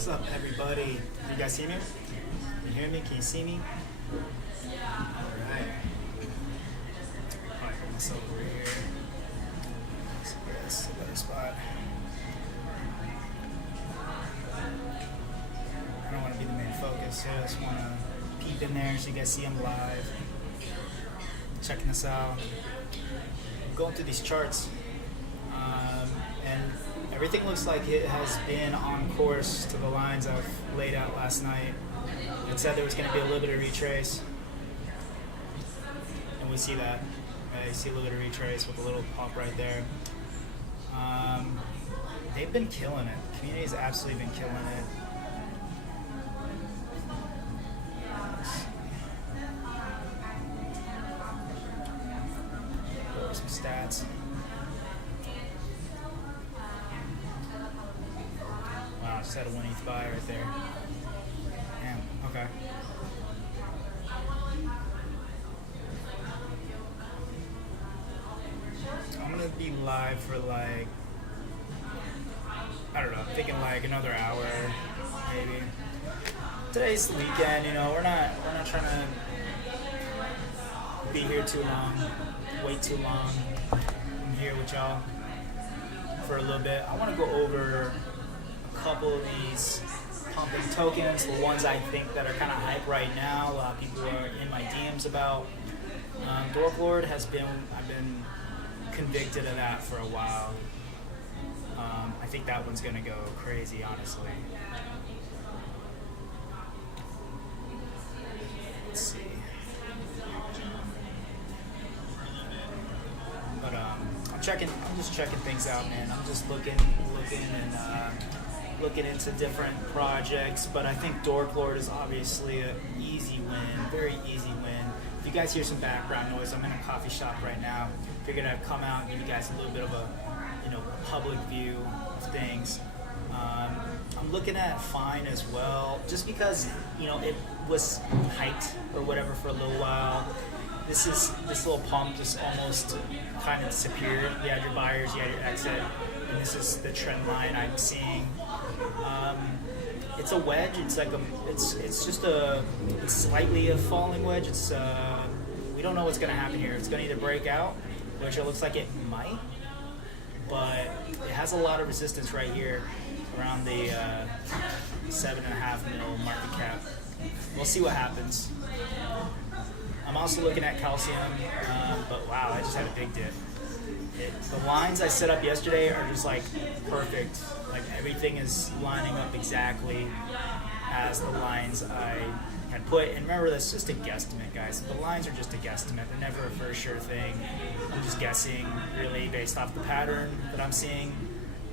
What's up, everybody? You guys see me? Can you hear me? Can you see me? Alright. Alright, put myself over here. So that's a better spot. I don't want to be the main focus, so I just want to peep in there so you guys see I'm live. Checking this out. I'm going through these charts. And everything looks like it has been on course to the lines I've laid out last night. It said there was going to be a little bit of retrace, and we see that. You see a little bit of retrace with a little pop right there. They've been killing it. The community's absolutely been killing it. Go over some stats. Wow, just had a 1 ETH buy right there. Damn, okay. I'm gonna be live for like, I don't know, I'm thinking like another hour, maybe. Today's the weekend, you know, we're not trying to be here too long, wait too long. I'm here with y'all for a little bit. I wanna go over couple of these pumping tokens, the ones I think that are kind of hype right now. A lot of people are in my DMs about. DORKL I've been convicted of that for a while. I think that one's gonna go crazy, honestly. Let's see. But I'm just checking things out, man. I'm just looking and looking into different projects, but I think DORKL is obviously an easy win, very easy win. If you guys hear some background noise, I'm in a coffee shop right now. Figured I'd come out and give you guys a little bit of a, public view of things. I'm looking at Fine as well, just because it was hyped or whatever for a little while. This little pump just almost kind of disappeared. You had your buyers, you had your exit, and this is the trend line I'm seeing. It's a wedge. It's like it's slightly a falling wedge. We don't know what's going to happen here. It's going to either break out, which it looks like it might, but it has a lot of resistance right here around the 7.5 mil market cap. We'll see what happens. I'm also looking at calcium, but wow, I just had a big dip. The lines I set up yesterday are just like perfect. Like everything is lining up exactly as the lines I had put. And remember, that's just a guesstimate, guys. The lines are just a guesstimate. They're never a for sure thing. I'm just guessing really based off the pattern that I'm seeing.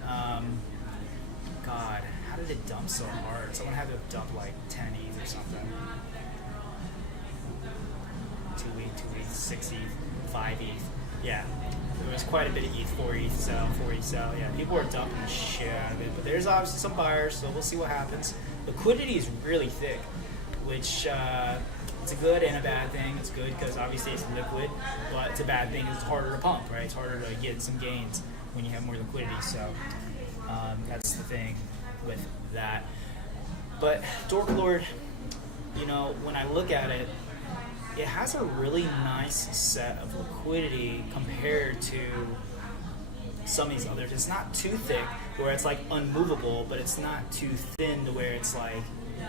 God, how did it dump so hard? Someone had to dump like 10 ETH or something. 2 ETH, 6 ETH, 5 ETH. Yeah, there was quite a bit of ETH, 4 ETH sell, 4 ETH sell. Yeah, people are dumping the shit out of it, but there's obviously some buyers, so we'll see what happens. Liquidity is really thick, which it's a good and a bad thing. It's good because obviously it's liquid, but it's a bad thing. It's harder to pump, right? It's harder to get some gains when you have more liquidity. So that's the thing with that. But DORKL, when I look at it, it has a really nice set of liquidity compared to some of these others. It's not too thick where it's like unmovable, but it's not too thin to where it's like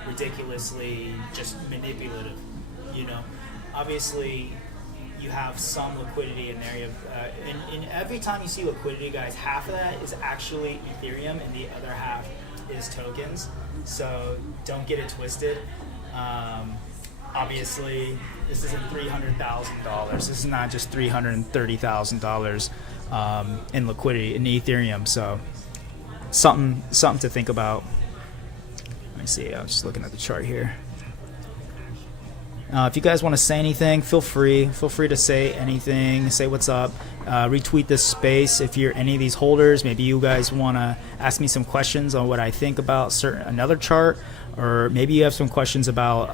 ridiculously just manipulative. Obviously you have some liquidity in there. And every time you see liquidity, guys, half of that is actually Ethereum and the other half is tokens. So don't get it twisted. Obviously, this isn't $300,000. This is not just $330,000 in liquidity in Ethereum. So something to think about. Let me see. I was just looking at the chart here. If you guys want to say anything, feel free to say anything. Say what's up. Retweet this space if you're any of these holders. Maybe you guys want to ask me some questions on what I think about another chart, or maybe you have some questions about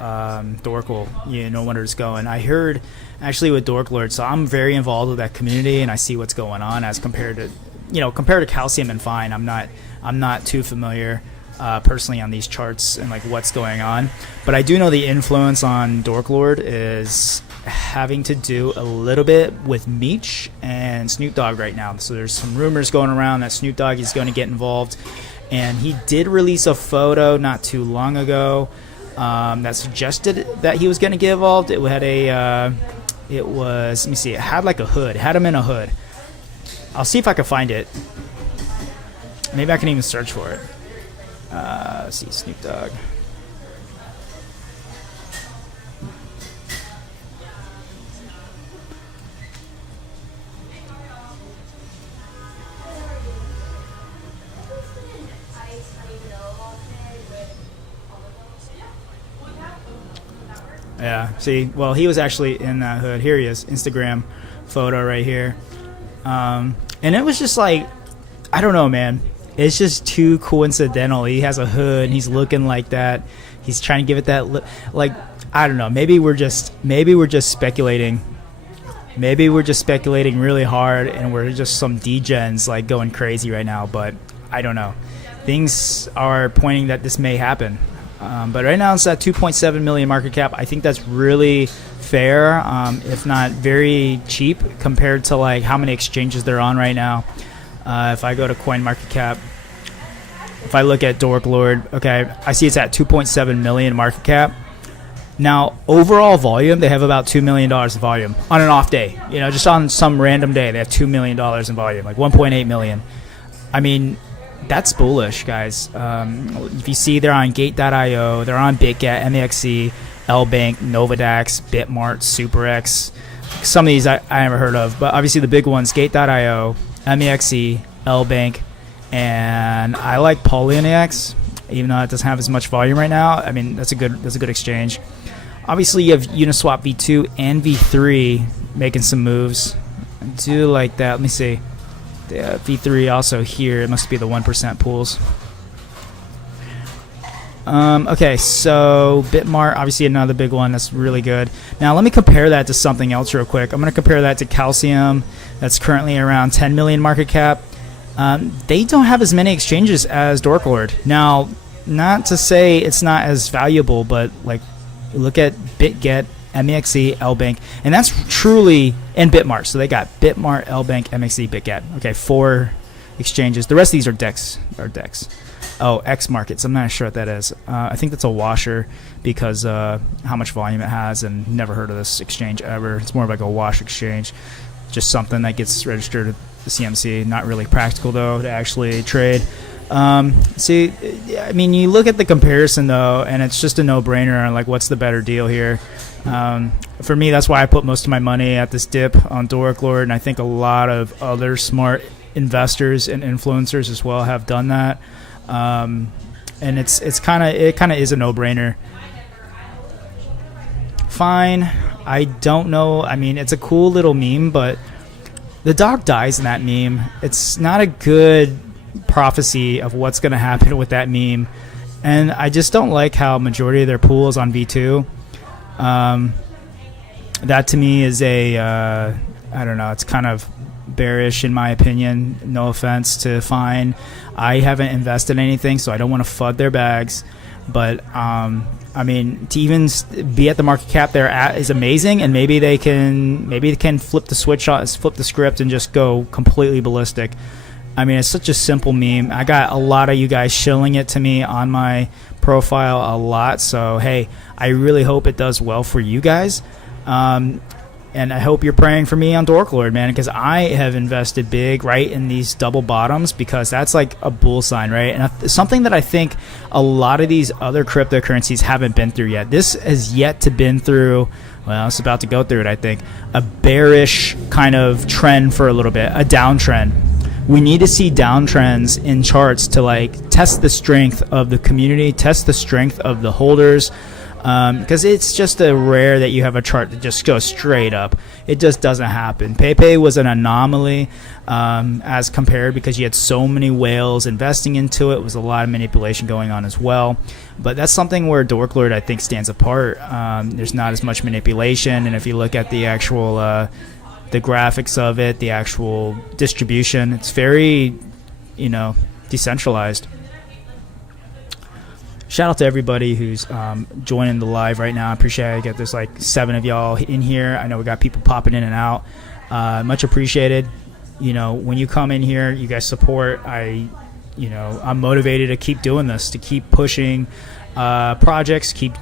DORKL. Where it's going. I heard actually with DORKL, so I'm very involved with that community and I see what's going on as compared to calcium and Fine. I'm not too familiar. personally on these charts and like what's going on, but I do know the influence on DORKL is having to do a little bit with Meech and Snoop Dogg right now. So there's some rumors going around that Snoop Dogg is going to get involved, and he did release a photo not too long ago that suggested that he was going to get involved. It had it was, let me see, it had like a hood. It had him in a hood. I'll see if I can find it. Maybe I can even search for it. Let's see, Snoop Dogg. Yeah, see, well, he was actually in that hood. Here he is, Instagram photo right here. And it was just like, I don't know, man. It's just too coincidental. He has a hood, and he's looking like that. He's trying to give it that, like, I don't know. Maybe we're just speculating. Maybe we're just speculating really hard, and we're just some degens, like, going crazy right now. But I don't know. Things are pointing that this may happen. But right now it's at 2.7 million market cap. I think that's really fair, if not very cheap compared to like how many exchanges they're on right now. If I go to CoinMarketCap, if I look at DORKL, okay, I see it's at 2.7 million market cap. Now, overall volume, they have about $2 million in volume on an off day. You know, just on some random day, they have $2 million in volume, like 1.8 million. I mean, that's bullish, guys. If you see, they're on Gate.io, they're on BitGet, MEXC, LBank, Novadax, Bitmart, SuperX. Some of these I never heard of, but obviously the big ones, Gate.io, MEXC, LBank, and I like Poloniex, even though it doesn't have as much volume right now. I mean, that's a good exchange. Obviously, you have Uniswap V2 and V3 making some moves. I do like that. Let me see. The V3 also here. It must be the 1% pools. Okay, so Bitmart, obviously another big one that's really good. Now let me compare that to something else real quick. I'm going to compare that to Calcium. That's currently around 10 million market cap. They don't have as many exchanges as DORKL. Now, not to say it's not as valuable, but like look at BitGet, MEXC, LBank, and that's truly in Bitmart. So they got Bitmart, LBank, MEXC, BitGet. Okay, 4 exchanges. The rest of these are DEX. Oh, X Markets. I'm not sure what that is. I think that's a washer because how much volume it has, and never heard of this exchange ever. It's more of like a wash exchange, just something that gets registered at the CMC. Not really practical though to actually trade. See, I mean, you look at the comparison though, and it's just a no-brainer on like what's the better deal here. For me, that's why I put most of my money at this dip on DORKL, and I think a lot of other smart investors and influencers as well have done that. And it kind of is a no-brainer. Fine, I don't know. I mean, it's a cool little meme, but the dog dies in that meme. It's not a good prophecy of what's going to happen with that meme, and I just don't like how majority of their pool is on V2. That to me is I don't know, it's kind of bearish in my opinion. No offense to Fine. I haven't invested anything, so I don't want to FUD their bags. But I mean, to even be at the market cap they're at is amazing, and maybe they can flip the switch on, flip the script, and just go completely ballistic. I mean, it's such a simple meme. I got a lot of you guys shilling it to me on my profile a lot. So hey, I really hope it does well for you guys. And I hope you're praying for me on DORKL, man, because I have invested big right in these double bottoms, because that's like a bull sign, right? And something that I think a lot of these other cryptocurrencies haven't been through yet. This has yet to been through, well, it's about to go through it, I think, a bearish kind of trend for a little bit, a downtrend. We need to see downtrends in charts to like test the strength of the community, test the strength of the holders. Because it's just a rare that you have a chart that just goes straight up. It just doesn't happen. PayPay was an anomaly as compared, because you had so many whales investing into it. It was a lot of manipulation going on as well. But that's something where DORKL, I think, stands apart. There's not as much manipulation, and if you look at the actual the graphics of it, the actual distribution, it's very, decentralized. shout out to everybody who's joining the live right now. I appreciate it. I get there's like 7 of y'all in here. I know we got people popping in and out. Much appreciated. You know, when you come in here, you guys support. I'm motivated to keep doing this, to keep pushing projects, keep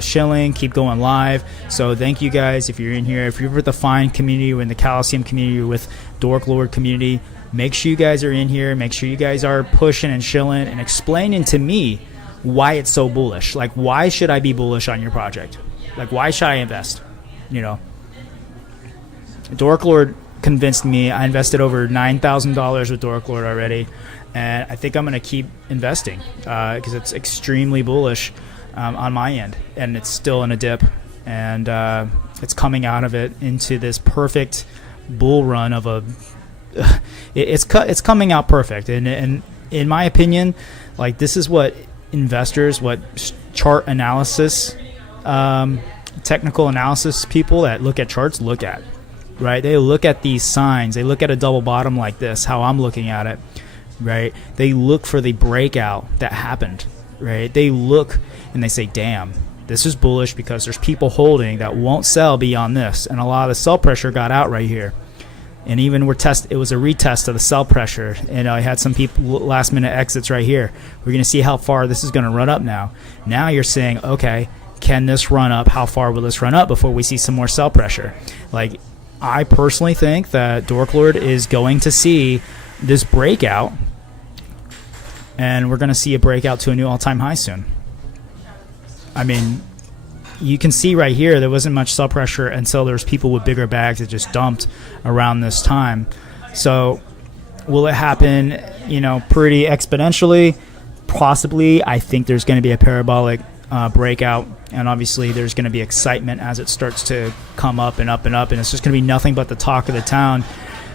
shilling, keep going live. So thank you guys. If you're in here, if you're with the Fine community, or in the Calcium community, or with Dork Lord community, make sure you guys are in here. Make sure you guys are pushing and shilling and explaining to me why it's so bullish. Like, why should I be bullish on your project? Like, why should I invest? You know, Dork Lord convinced me. I invested over $9,000 with Dork Lord already, and I think I'm going to keep investing because it's extremely bullish on my end, and it's still in a dip, and it's coming out of it into this perfect bull run of a. It's coming out perfect, and in my opinion, like, this is what investors, what chart analysis, technical analysis people that look at charts look at. Right, they look at these signs. They look at a double bottom like this, how I'm looking at it. Right, they look for the breakout that happened. Right, they look and they say, "Damn, this is bullish because there's people holding that won't sell beyond this." And a lot of the sell pressure got out right here. And even it was a retest of the sell pressure. And I had some people last minute exits right here. We're going to see how far this is going to run up now. Now you're saying, okay, can this run up? How far will this run up before we see some more sell pressure? Like, I personally think that Dork Lord is going to see this breakout, and we're going to see a breakout to a new all-time high soon. I mean, you can see right here there wasn't much sell pressure until there's people with bigger bags that just dumped around this time. So will it happen, pretty exponentially? Possibly. I think there's going to be a parabolic breakout, and obviously there's going to be excitement as it starts to come up and up and up, and it's just going to be nothing but the talk of the town.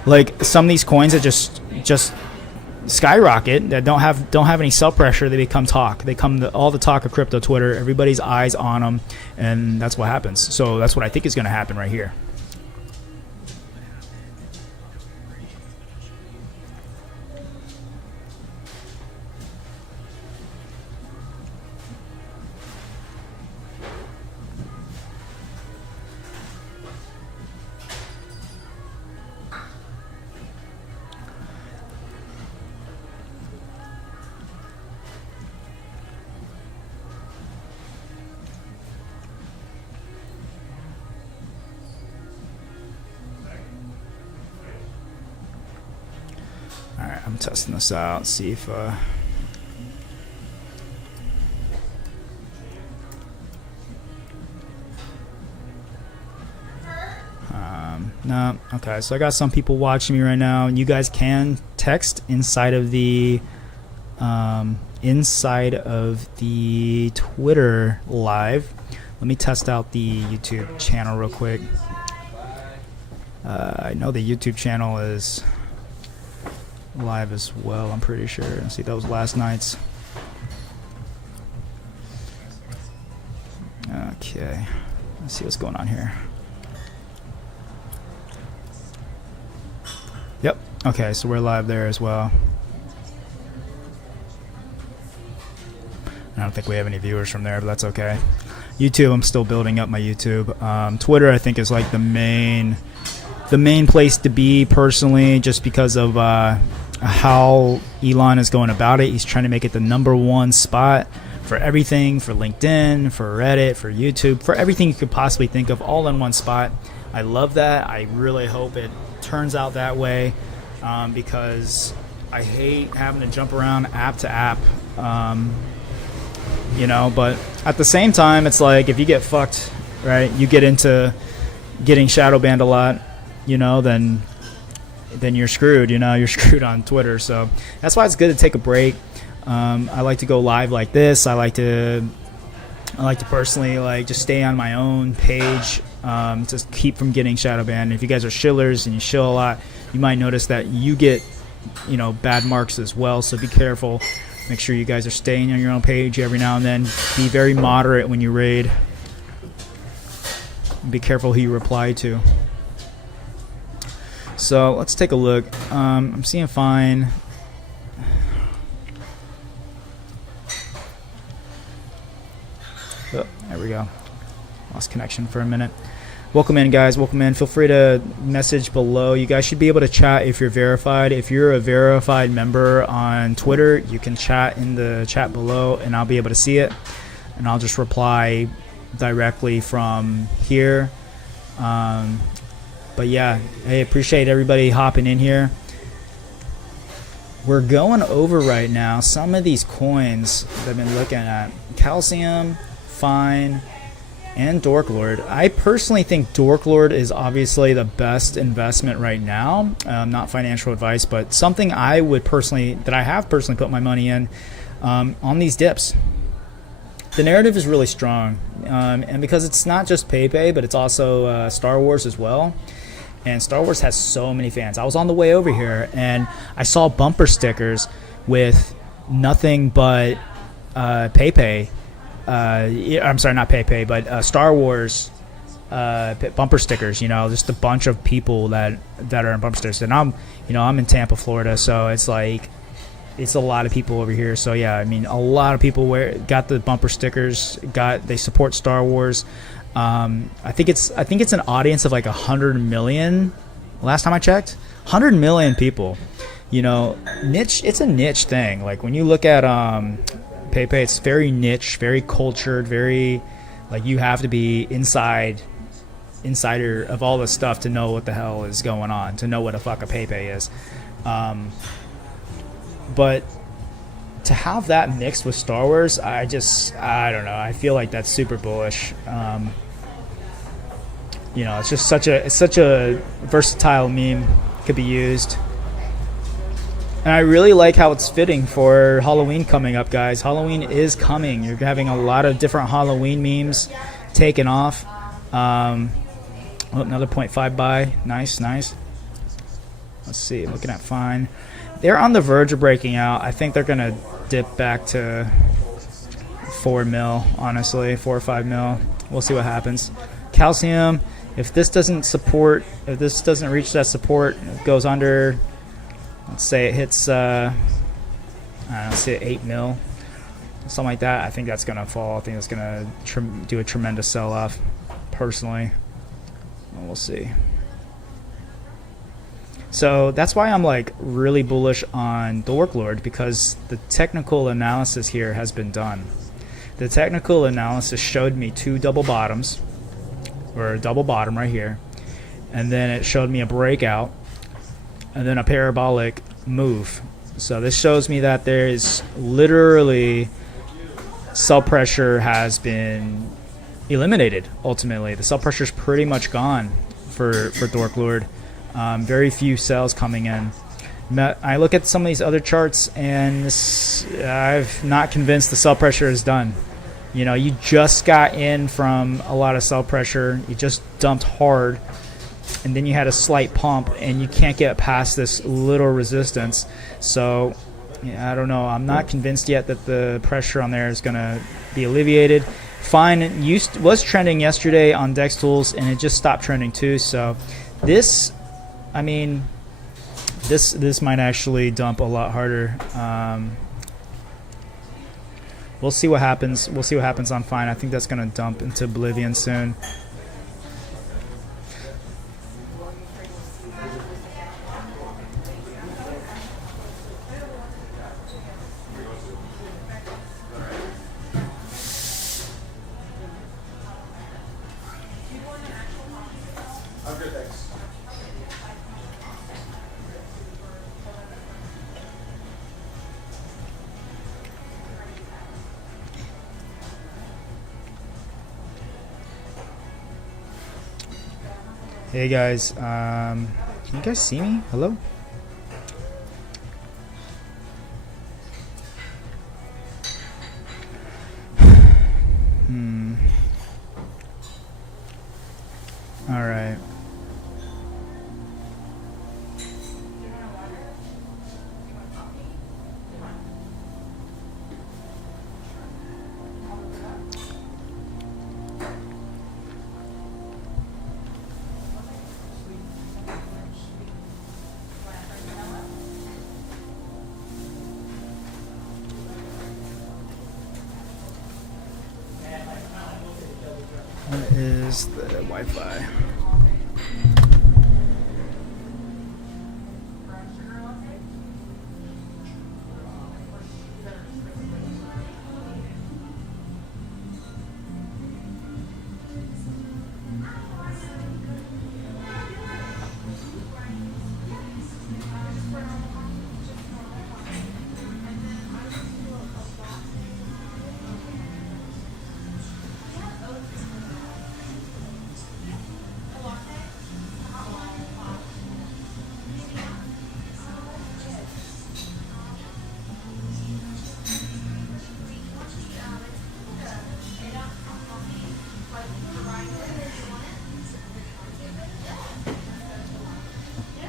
Like, some of these coins that just skyrocket, that don't have any sell pressure, they become talk. They come all the talk of crypto Twitter. Everybody's eyes on them, and that's what happens. So that's what I think is going to happen right here. Alright, I'm testing this out, see if no. Okay, so I got some people watching me right now, and you guys can text inside of the Twitter live. Let me test out the YouTube channel real quick. I know the YouTube channel is live as well, I'm pretty sure. Let's see, that was last night's. Okay, let's see what's going on here. Yep, okay, so we're live there as well. I don't think we have any viewers from there, but that's okay. YouTube, I'm still building up my YouTube. Twitter, I think, is like the main place to be personally, just because of how Elon is going about it. He's trying to make it the #1 spot for everything, for LinkedIn, for Reddit, for YouTube, for everything you could possibly think of, all in one spot. I love that. I really hope it turns out that way, because I hate having to jump around app to app. But at the same time, it's like, if you get fucked, right, you get into getting shadow banned a lot, then you're screwed. You're screwed on Twitter. So that's why it's good to take a break. I like to go live like this. I like to personally just stay on my own page, to keep from getting shadow banned. If you guys are shillers and you shill a lot, you might notice that you get bad marks as well. So be careful. Make sure you guys are staying on your own page every now and then. Be very moderate when you raid. Be careful who you reply to. So let's take a look. I'm seeing fine. we go. Lost connection for a minute. Welcome in, guys. Welcome in. Feel free to message below. You guys should be able to chat if you're verified. If you're a verified member on Twitter, you can chat in the chat below, and I'll be able to see it. And I'll just reply directly from here. But yeah, I appreciate everybody hopping in here. We're going over right now some of these coins that I've been looking at. Calcium, Fine, and DORKL. I personally think DORKL is obviously the best investment right now. Not financial advice, but something I have personally put my money in on these dips. The narrative is really strong, and because it's not just PayPay, but it's also Star Wars as well. And Star Wars has so many fans. I was on the way over here, and I saw bumper stickers with nothing but PayPay. I'm sorry, not PayPay, but Star Wars bumper stickers. You know, just a bunch of people that are in bumper stickers. And I'm in Tampa, Florida, so it's like it's a lot of people over here. So yeah, I mean, a lot of people got the bumper stickers. They support Star Wars. I think it's an audience of like 100 million. Last time I checked, 100 million people. You know, niche. It's a niche thing. Like when you look at PayPay, it's very niche, very cultured, very like you have to be insider of all this stuff to know what the hell is going on, to know what a fuck a PayPay is. But to have that mixed with Star Wars, I don't know. I feel like that's super bullish. You know, it's just such a versatile meme. Could be used. And I really like how it's fitting for Halloween coming up, guys. Halloween is coming. You're having a lot of different Halloween memes taking off. Another 0.5 buy. Nice. Let's see. Looking at Fine. They're on the verge of breaking out. I think they're going to dip back to 4 mil, honestly. 4 or 5 mil. We'll see what happens. Calcium. If this doesn't reach that support, it goes under. Let's say it hits, I don't know, say 8 mil, something like that. I think that's going to fall. I think it's going to do a tremendous sell-off, personally. Well, we'll see. So that's why I'm like really bullish on DORKL, because the technical analysis here has been done. The technical analysis showed me 2 double bottoms, or a double bottom right here, and then it showed me a breakout, and then a parabolic move. So this shows me that there is literally sell pressure has been eliminated. Ultimately, the sell pressure is pretty much gone for DORKL. Very few sells coming in. I look at some of these other charts, and I've not convinced the sell pressure is done. You know, you just got in from a lot of sell pressure. You just dumped hard, and then you had a slight pump, and you can't get past this little resistance. So, yeah, I don't know. I'm not convinced yet that the pressure on there is going to be alleviated. Fine was trending yesterday on Dex Tools, and it just stopped trending too. So this, I mean, this might actually dump a lot harder. We'll see what happens. We'll see what happens on Fine. I think that's going to dump into oblivion soon. Hey guys, can you guys see me? Hello? All right. is the Wi-Fi.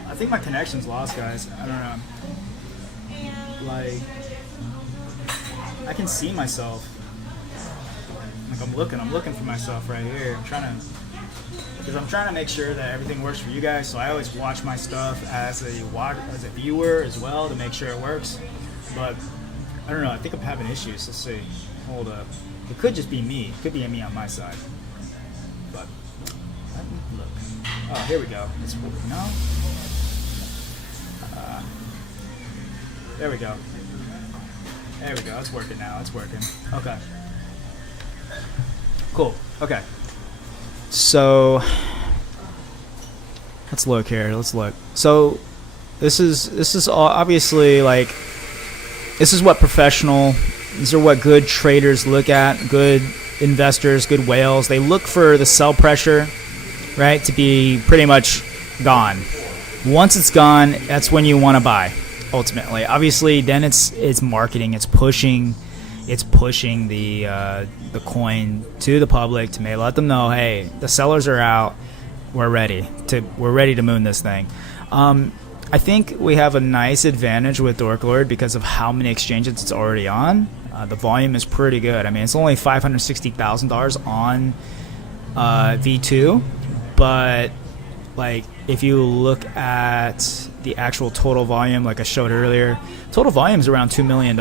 I think my connection's lost, guys. I don't know. Like, I can see myself. Like, I'm looking for myself right here. I'm trying to make sure that everything works for you guys. So I always watch my stuff as a viewer as well to make sure it works. But I don't know. I think I'm having issues. Let's see. Hold up. It could just be me. It could be me on my side. But let me look. Oh, here we go. It's no. There we go. There we go. It's working now. It's working. Okay. Cool. Okay. So let's look here. Let's look. So this is all obviously like this is what these are what good traders look at. Good investors, good whales. They look for the sell pressure, right, to be pretty much gone. Once it's gone, that's when you want to buy. Ultimately, obviously, then it's marketing, it's pushing the coin to the public to maybe let them know, hey, the sellers are out, we're ready to moon this thing. I think we have a nice advantage with DORKL because of how many exchanges it's already on. The volume is pretty good. I mean, it's only $560,000 on V2, but like if you look at the actual total volume, like I showed earlier, total volume is around $2 million.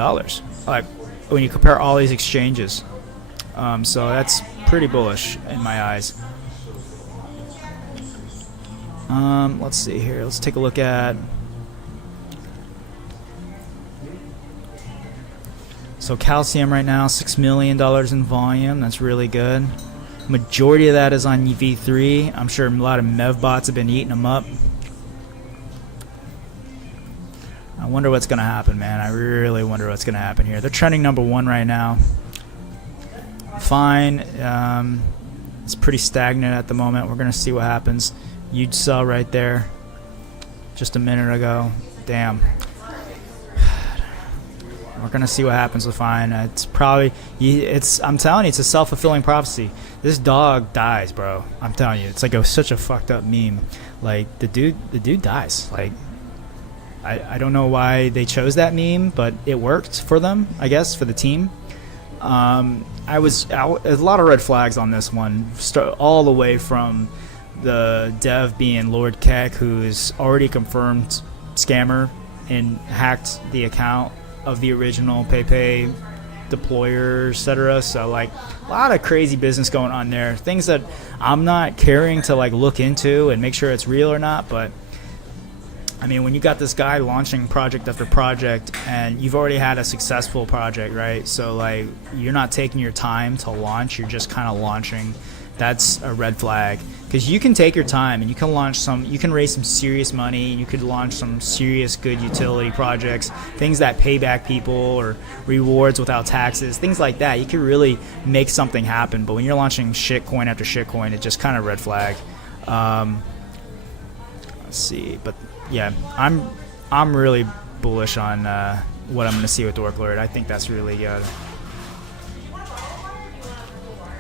Like when you compare all these exchanges, so that's pretty bullish in my eyes. Let's see here. Let's take a look at. So calcium right now, $6 million in volume. That's really good. Majority of that is on V3. I'm sure a lot of Mev bots have been eating them up. I wonder what's going to happen, man. I really wonder what's going to happen here. They're trending #1 right now. Fine. It's pretty stagnant at the moment. We're going to see what happens. Huge sell right there just a minute ago. Damn. We're going to see what happens with Fine. It's probably, I'm telling you, it's a self-fulfilling prophecy. This dog dies, bro. I'm telling you. It's like such a fucked up meme. Like, the dude dies. Like, I don't know why they chose that meme, but it worked for them, I guess, for the team. There's a lot of red flags on this one, all the way from the dev being Lord Keck, who is already confirmed scammer and hacked the account of the original PayPay deployer, etc. So like a lot of crazy business going on there. Things that I'm not caring to like look into and make sure it's real or not, but I mean, when you got this guy launching project after project and you've already had a successful project, right? So like you're not taking your time to launch, you're just kind of launching. That's a red flag, because you can take your time and you can raise some serious money. You could launch some serious good utility projects, things that pay back people or rewards without taxes, things like that. You could really make something happen. But when you're launching shitcoin after shitcoin, it's just kind of red flag. Let's see, but yeah, I'm really bullish on what I'm going to see with DORKL. I think that's really good.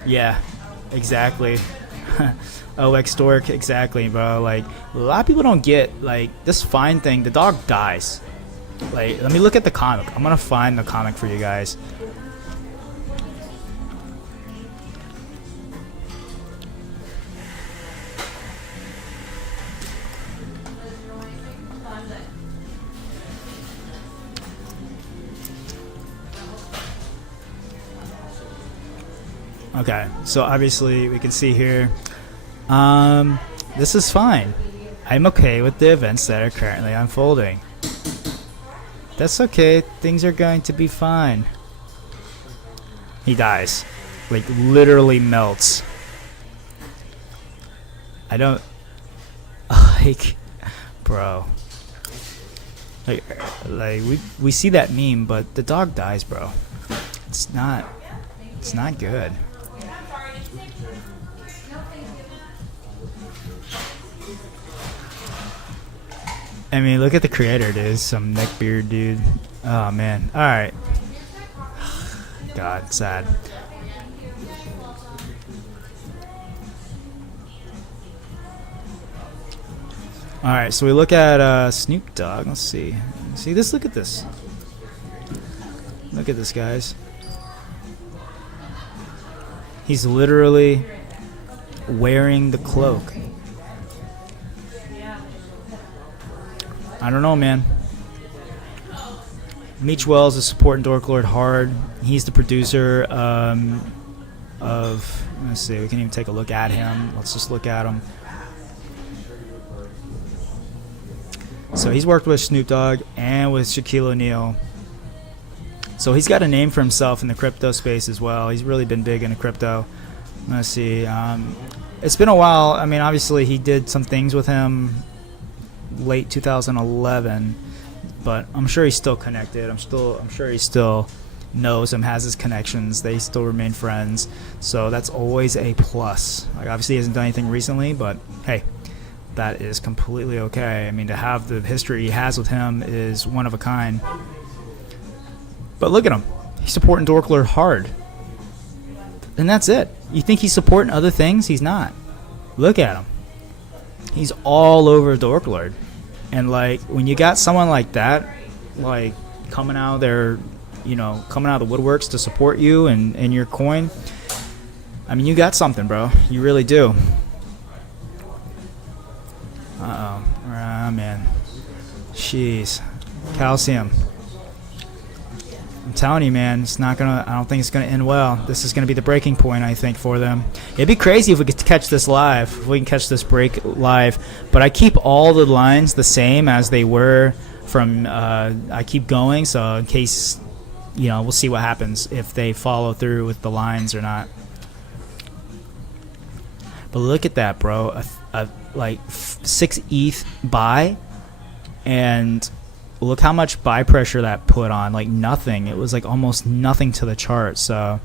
Yeah, exactly. OX Dork, exactly, bro. Like a lot of people don't get like this Fine thing. The dog dies. Like, let me look at the comic. I'm gonna find the comic for you guys. Okay, so obviously we can see here This is fine. I'm okay with the events that are currently unfolding. That's okay. Things are going to be fine. He dies. Like, literally melts. I don't... Like, bro. Like we see that meme, but the dog dies, bro. It's not good. I mean, look at the creator, dude. Some neckbeard dude. Oh man. All right. God, sad. All right, so we look at Snoop Dogg. Let's see. See this? Look at this. Look at this, guys. He's literally wearing the cloak. I don't know, man. Meech Wells is supporting DORKL hard. He's the producer of. Let's see. We can even take a look at him. Let's just look at him. So he's worked with Snoop Dogg and with Shaquille O'Neal. So he's got a name for himself in the crypto space as well. He's really been big into crypto. Let's see. It's been a while. I mean, obviously he did some things with him late 2011, but I'm sure he's still connected. I'm sure he still knows him, has his connections. They still remain friends. So that's always a plus. Like, obviously he hasn't done anything recently, but hey, that is completely okay. I mean, to have the history he has with him is one of a kind. But look at him. He's supporting DORKL hard. And that's it. You think he's supporting other things? He's not. Look at him. He's all over DORKL. And, like, when you got someone like that, like, coming out of their, coming out of the woodworks to support you and your coin, I mean, you got something, bro. You really do. Uh-oh. Ah, man. Jeez. Calcium. I'm telling you, man, it's not gonna. I don't think it's gonna end well. This is gonna be the breaking point, I think, for them. It'd be crazy if we could catch this live. If we can catch this break live. But I keep all the lines the same as they were from. I keep going, so in case, we'll see what happens if they follow through with the lines or not. But look at that, bro. A 6 ETH buy, and look how much buy pressure that put on. Like, nothing. It was like almost nothing to the chart. So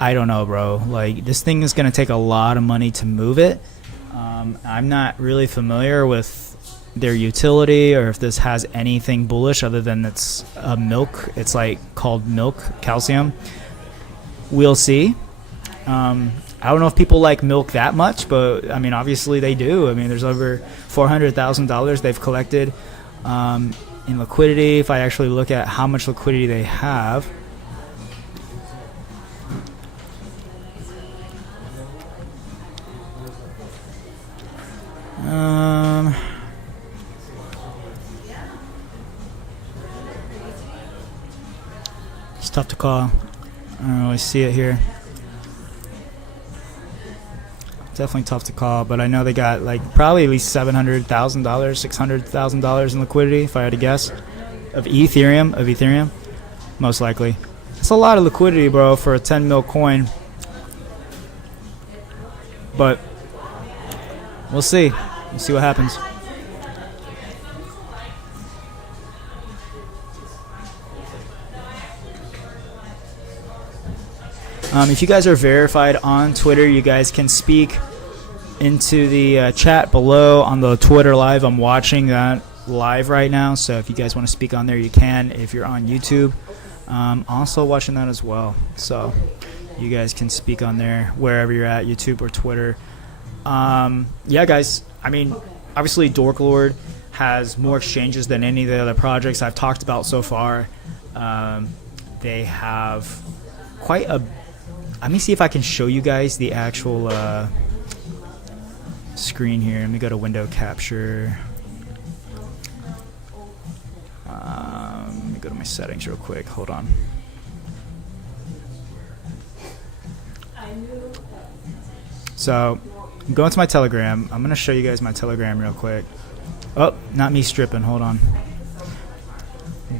I don't know, bro. Like, this thing is gonna take a lot of money to move it. I'm not really familiar with their utility or if this has anything bullish other than it's milk. It's like called milk calcium. We'll see. I don't know if people like milk that much, but I mean, obviously they do. I mean, there's over $400,000 they've collected in liquidity. If I actually look at how much liquidity they have, it's tough to call. I don't really see it here. Definitely tough to call, but I know they got like probably at least $700,000, $600,000 in liquidity, if I had to guess, of Ethereum, most likely. It's a lot of liquidity, bro, for a 10 mil coin. But we'll see. We'll see what happens. If you guys are verified on Twitter, you guys can speak into the chat below on the Twitter live. I'm watching that live right now, so if you guys want to speak on there, you can. If you're on YouTube, also watching that as well, so you guys can speak on there wherever you're at, YouTube or Twitter. Yeah, guys, I mean, obviously DORKL has more exchanges than any of the other projects I've talked about so far. They have quite a... Let me see if I can show you guys the actual screen here. Let me go to window capture. Let me go to my settings real quick. Hold on. So I'm going to my Telegram. I'm gonna show you guys my Telegram real quick. Oh, not me stripping. Hold on.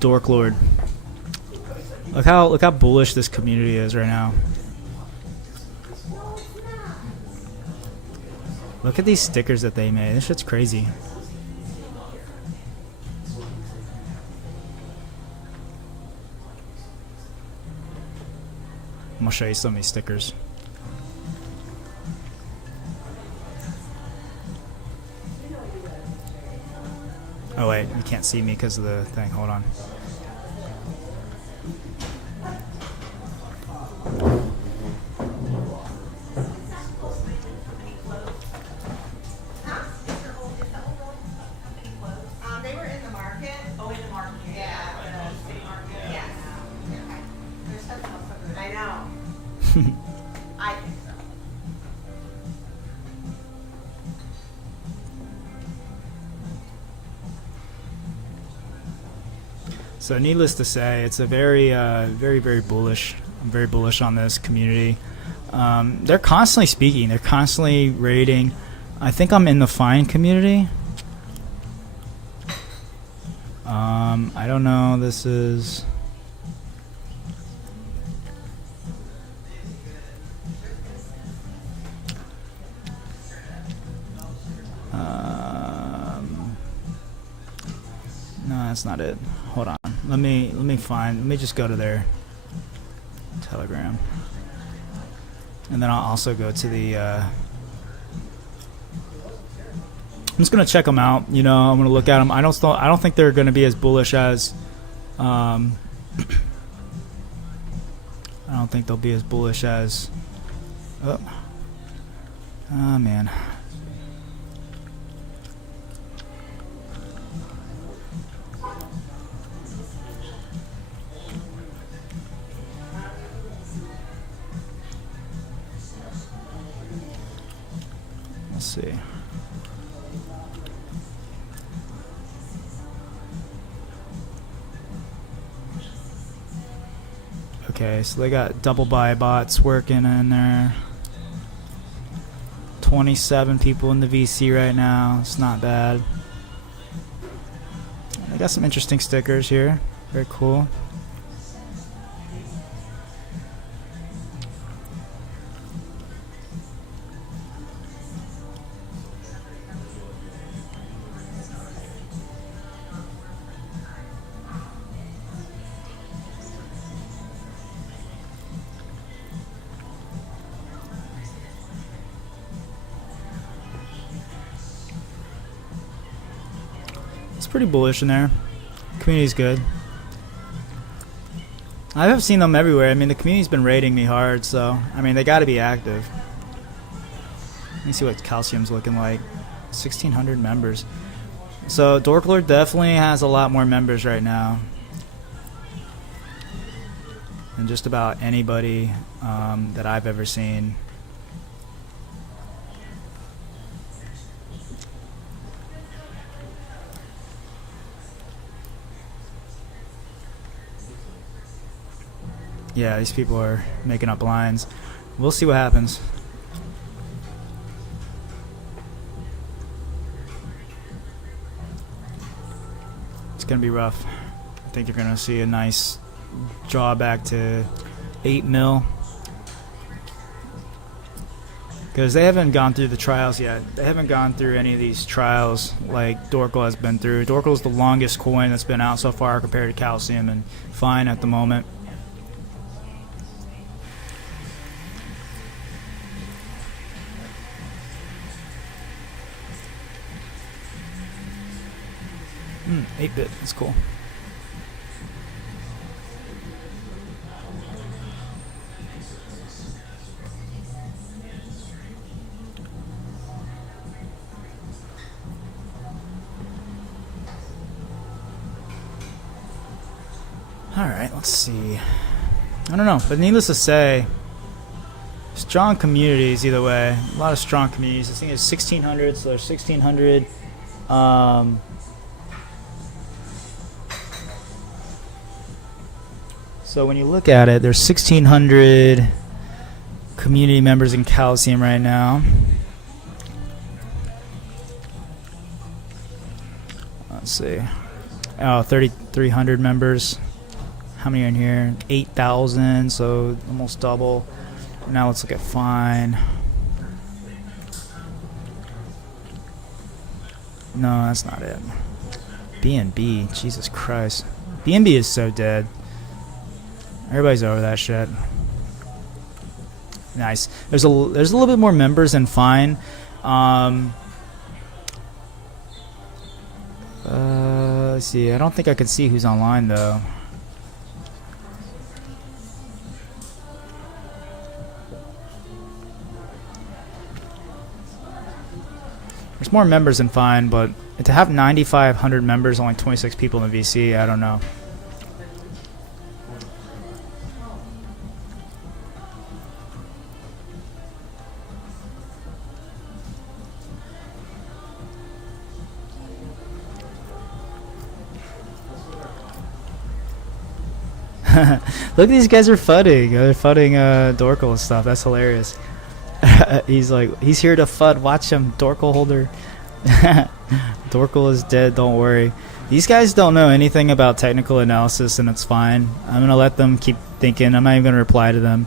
Dork Lord. Look how bullish this community is right now. Look at these stickers that they made. This shit's crazy. I'm gonna show you some of these stickers. Oh wait, you can't see me because of the thing. Hold on. They were in the market. Oh, in the market. Yeah, the city market. Yeah. Okay. There's something else over there. I know. I think so. So needless to say, it's a very, very bullish. I'm very bullish on this community. They're constantly speaking. They're constantly rating. I think I'm in the Fine community. I don't know. This is. No, that's not it. Hold on. Let me just go to their Telegram, and then I'll also go to the. I'm just gonna check them out. You know, I'm gonna look at them. I don't think they're gonna be as bullish as. I don't think they'll be as bullish as. Oh man. Let's see. Okay, so they got double buy bots working in there. 27 people in the VC right now. It's not bad. They got some interesting stickers here. Very cool. It's pretty bullish in there. Community's good. I have seen them everywhere. I mean, the community's been rating me hard, so I mean, they got to be active. Let me see what Calcium's looking like. 1,600 members. So DORKL definitely has a lot more members right now than just about anybody that I've ever seen. Yeah, these people are making up lines. We'll see what happens. It's going to be rough. I think you're going to see a nice drawback to 8 mil. Because they haven't gone through the trials yet. They haven't gone through any of these trials like DORKL has been through. DORKL is the longest coin that's been out so far compared to Calcium and Fine at the moment. 8-bit, that's cool. Alright, let's see. I don't know, but needless to say, strong communities either way. A lot of strong communities. I think it's 1,600, so there's 1,600. So when you look at it, there's 1,600 community members in Calcium right now. Let's see. Oh, 3,300 members. How many are in here? 8,000, so almost double. Now let's look at Fine. No, that's not it. BNB, Jesus Christ. BNB is so dead. Everybody's over that shit. Nice. There's a little bit more members than Fine. Let's see. I don't think I could see who's online though. There's more members than Fine, but to have 9,500 members, only 26 people in the VC, I don't know. Look, these guys are fudding. They're fudding DORKL and stuff. That's hilarious. He's like, he's here to FUD. Watch him, DORKL holder. DORKL is dead. Don't worry. These guys don't know anything about technical analysis, and it's fine. I'm gonna let them keep thinking. I'm not even gonna reply to them.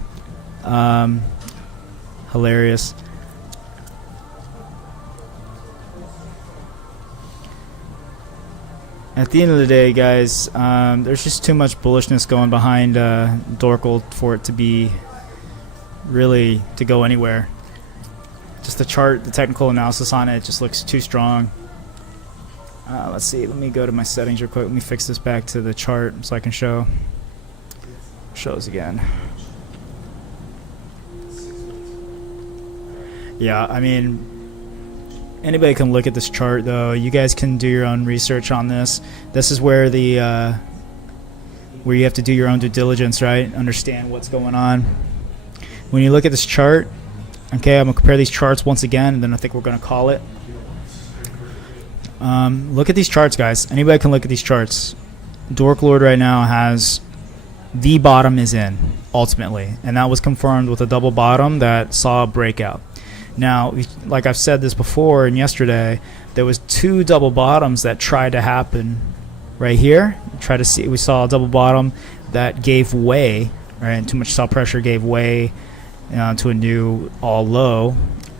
Hilarious. At the end of the day, guys, there's just too much bullishness going behind DORKL for it to be really to go anywhere. Just the chart, the technical analysis on it just looks too strong. Let's see. Let me go to my settings real quick. Let me fix this back to the chart so I can shows again. Yeah, I mean, anybody can look at this chart though. You guys can do your own research on this. This is where the where you have to do your own due diligence, right? Understand what's going on. When you look at this chart, okay, I'm gonna compare these charts once again, and then I think we're gonna call it. Look at these charts, guys. Anybody can look at these charts. DORKL right now has the bottom is in ultimately, and that was confirmed with a double bottom that saw a breakout. Now, like I've said this before and yesterday, there was two double bottoms that tried to happen right here. We saw a double bottom that gave way, right? And too much sell pressure gave way to a new all low.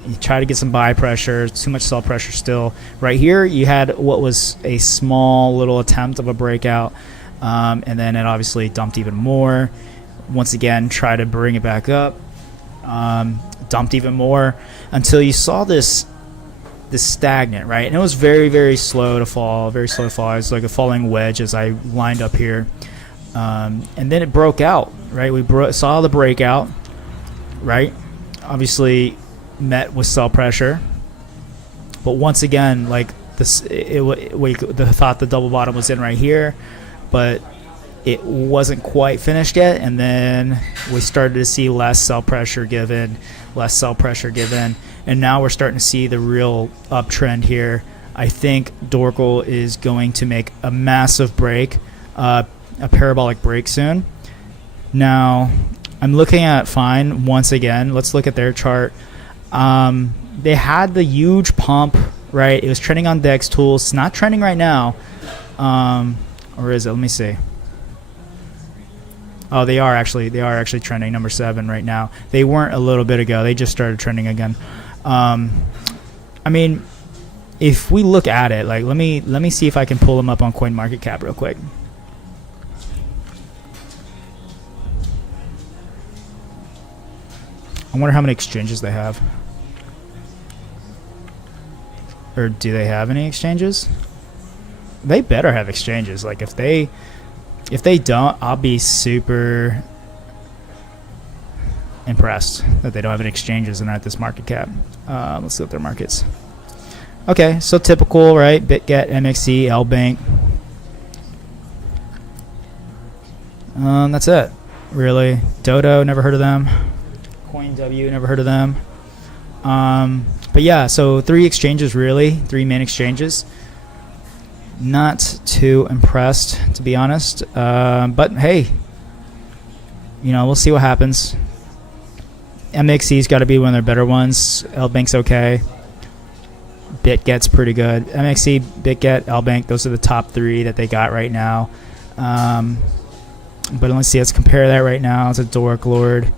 You try to get some buy pressure, too much sell pressure still. Right here, you had what was a small little attempt of a breakout, and then it obviously dumped even more. Once again, try to bring it back up. Dumped even more until you saw this stagnant, right? And it was very, very slow to fall, very slow to fall. It was like a falling wedge as I lined up here, and then it broke out, right? We saw the breakout, right? Obviously met with sell pressure, but once again, like this, we thought the double bottom was in right here, but it wasn't quite finished yet, and then we started to see less sell pressure given, and now we're starting to see the real uptrend here. I think DORKL is going to make a massive break, a parabolic break soon. Now, I'm looking at Fine once again. Let's look at their chart. They had the huge pump, right? It was trending on DEX tools. It's not trending right now, or is it? Let me see. Oh, they are actually trending number 7 right now. They weren't a little bit ago. They just started trending again. I mean, if we look at it, like let me see if I can pull them up on CoinMarketCap real quick. I wonder how many exchanges they have. Or do they have any exchanges? They better have exchanges. Like if they don't, I'll be super impressed that they don't have any exchanges and are at this market cap. Let's look at their markets. Okay, so typical, right? BitGet, MXC, LBank. That's it, really. Dodo, never heard of them. CoinW, never heard of them. But yeah, so 3 exchanges, really. 3 main exchanges. Not too impressed, to be honest, but hey, we'll see what happens. MXC's got to be one of their better ones. LBank's okay, BitGet's pretty good. MXC, BitGet, LBank, those are the top 3 that they got right now. But let's see, let's compare that right now. It's a Dork Lord.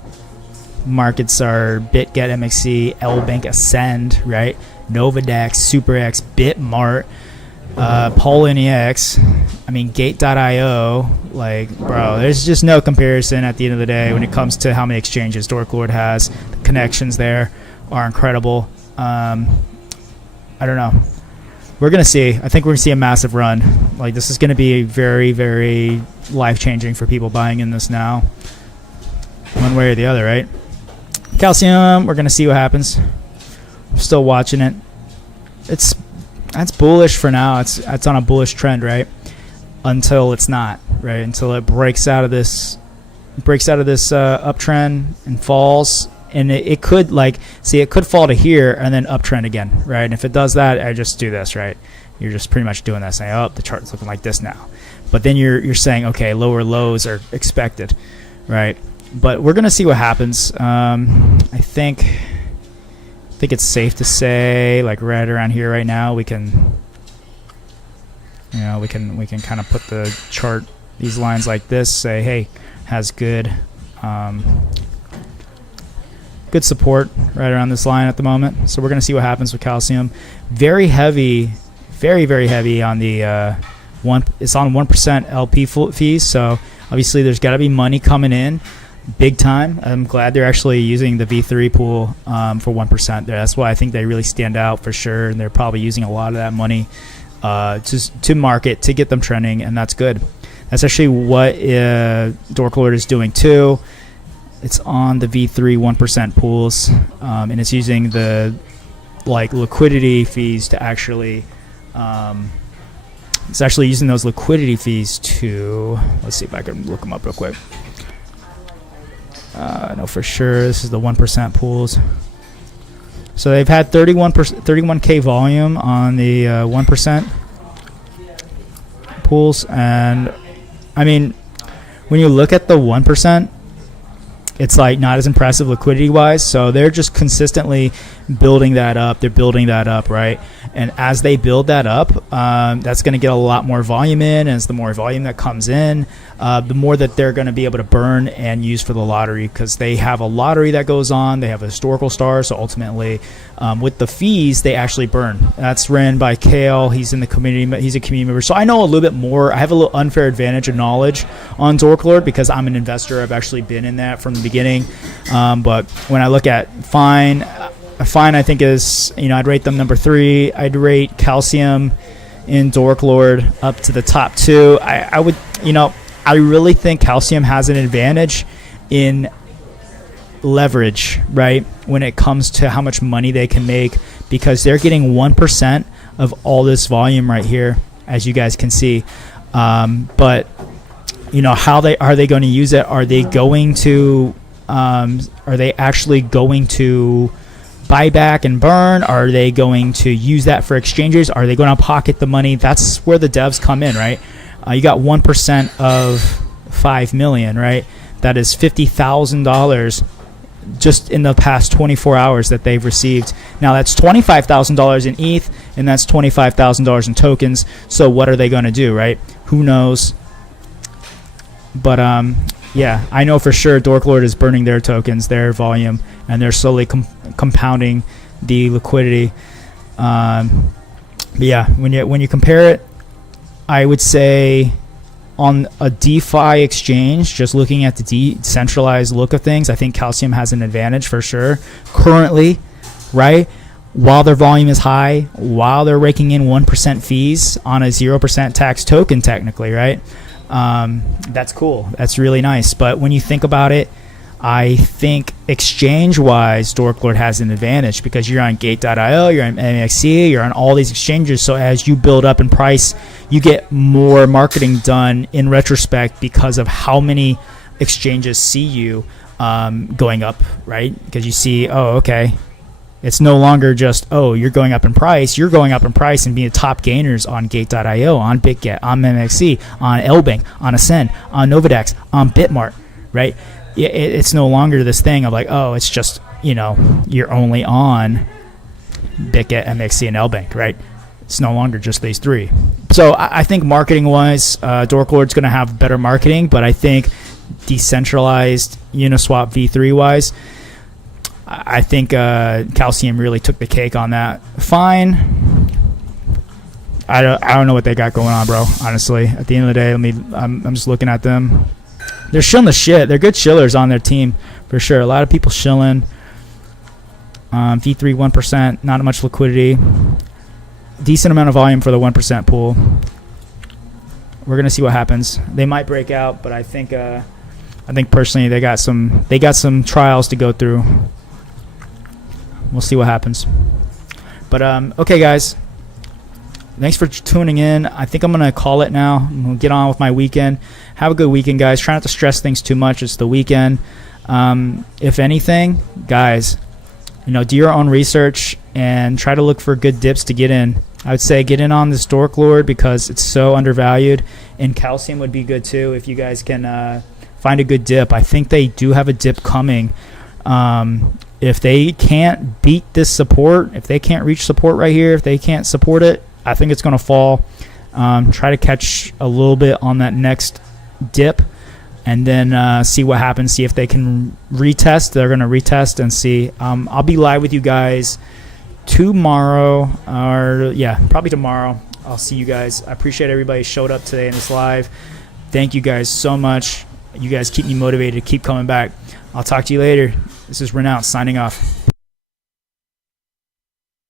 Markets are BitGet, MXC, LBank, Ascend, right? Novadex, SuperX, Bitmart, Poloniex. I mean, Gate.io. Like, bro, there's just no comparison at the end of the day when it comes to how many exchanges Dork Lord has. The connections there are incredible. I don't know. We're going to see. I think we're going to see a massive run. Like, this is going to be very, very life-changing for people buying in this now. One way or the other, right? Calcium, we're going to see what happens. I'm still watching it. That's bullish for now. It's on a bullish trend, right? Until it's not, right? Until it breaks out of this uptrend and falls. And it could, like, see, it could fall to here and then uptrend again, right? And if it does that, I just do this, right? You're just pretty much doing that, saying, oh, the chart's looking like this now. But then you're saying, okay, lower lows are expected, right? But we're gonna see what happens. I think it's safe to say, like, right around here right now, we can kind of put the chart, these lines like this, say, hey, has good support right around this line at the moment. So we're going to see what happens with calcium. Very heavy, very, very heavy on the it's on 1% LP fees. So obviously there's got to be money coming in big time. I'm glad they're actually using the V3 pool for 1% there. That's why I think they really stand out for sure. And they're probably using a lot of that money to market, to get them trending. And that's good. That's actually what Dork Lord is doing too. It's on the V3 1% pools, and it's using the liquidity fees to actually. It's actually using those liquidity fees to. Let's see if I can look them up real quick. No, for sure, this is the 1% pools. So they've had 31K volume on the 1% pools, and I mean, when you look at the 1%. It's like not as impressive liquidity wise, so they're just consistently building that up. They're building that up, right? And as they build that up, that's going to get a lot more volume in, and as the more volume that comes in, the more that they're going to be able to burn and use for the lottery, because they have a lottery that goes on. They have a historical star, so ultimately, with the fees, they actually burn. That's ran by Kale. He's in the community. He's a community member, so I know a little bit more. I have a little unfair advantage of knowledge on Dork Lord because I'm an investor. I've actually been in that from the beginning. But when I look at Fine, I think is, I'd rate them number 3. I'd rate Calcium in Dork Lord up to the top 2. I would, I really think Calcium has an advantage in leverage, right? When it comes to how much money they can make, because they're getting 1% of all this volume right here, as you guys can see. But how are they going to use it? Are they actually going to buy back and burn? Are they going to use that for exchanges? Are they going to pocket the money? That's where the devs come in, right? You got 1% of 5 million, right? That is $50,000 just in the past 24 hours that they've received. Now that's $25,000 in ETH, and that's $25,000 in tokens. So what are they going to do, right? Who knows? But yeah, I know for sure Dork Lord is burning their tokens, their volume, and they're slowly compounding the liquidity. But yeah, when you compare it, I would say on a DeFi exchange, just looking at the decentralized look of things, I think Calcium has an advantage for sure currently, right? While their volume is high, while they're raking in 1% fees on a 0% tax token technically, right? That's cool. That's really nice. But when you think about it, I think exchange-wise, Dork Lord has an advantage because you're on Gate.io, you're on MXC, you're on all these exchanges. So as you build up in price, you get more marketing done in retrospect because of how many exchanges see you going up, right? Because you see, oh, okay, it's no longer just, oh, you're going up in price. You're going up in price and being top gainers on Gate.io, on BitGet, on MXC, on LBank, on Ascend, on Novadex, on Bitmart, right? It's no longer this thing of like, oh, it's just, you're only on BitGet, MXC, and LBank, right? It's no longer just these three. So I think marketing-wise, DORKLord's going to have better marketing, but I think decentralized Uniswap V3-wise, I think Calcium really took the cake on that. Fine. I don't know what they got going on, bro. Honestly, at the end of the day, I'm just looking at them. They're shilling the shit. They're good shillers on their team for sure. A lot of people shilling. V3 1%, not much liquidity. Decent amount of volume for the 1% pool. We're gonna see what happens. They might break out, but I think personally they got some trials to go through. We'll see what happens. But okay, guys. Thanks for tuning in. I think I'm going to call it now. I'm going to get on with my weekend. Have a good weekend, guys. Try not to stress things too much. It's the weekend. If anything, guys, do your own research and try to look for good dips to get in. I would say get in on this DORKLord because it's so undervalued. And Calcium would be good too if you guys can find a good dip. I think they do have a dip coming. If they can't beat this support, if they can't reach support right here, if they can't support it, I think it's going to fall. Try to catch a little bit on that next dip and then see what happens. See if they can retest. They're going to retest and see. I'll be live with you guys tomorrow, probably tomorrow. I'll see you guys. I appreciate everybody showed up today in this live. Thank you guys so much. You guys keep me motivated to keep coming back. I'll talk to you later. This is Renounce signing off.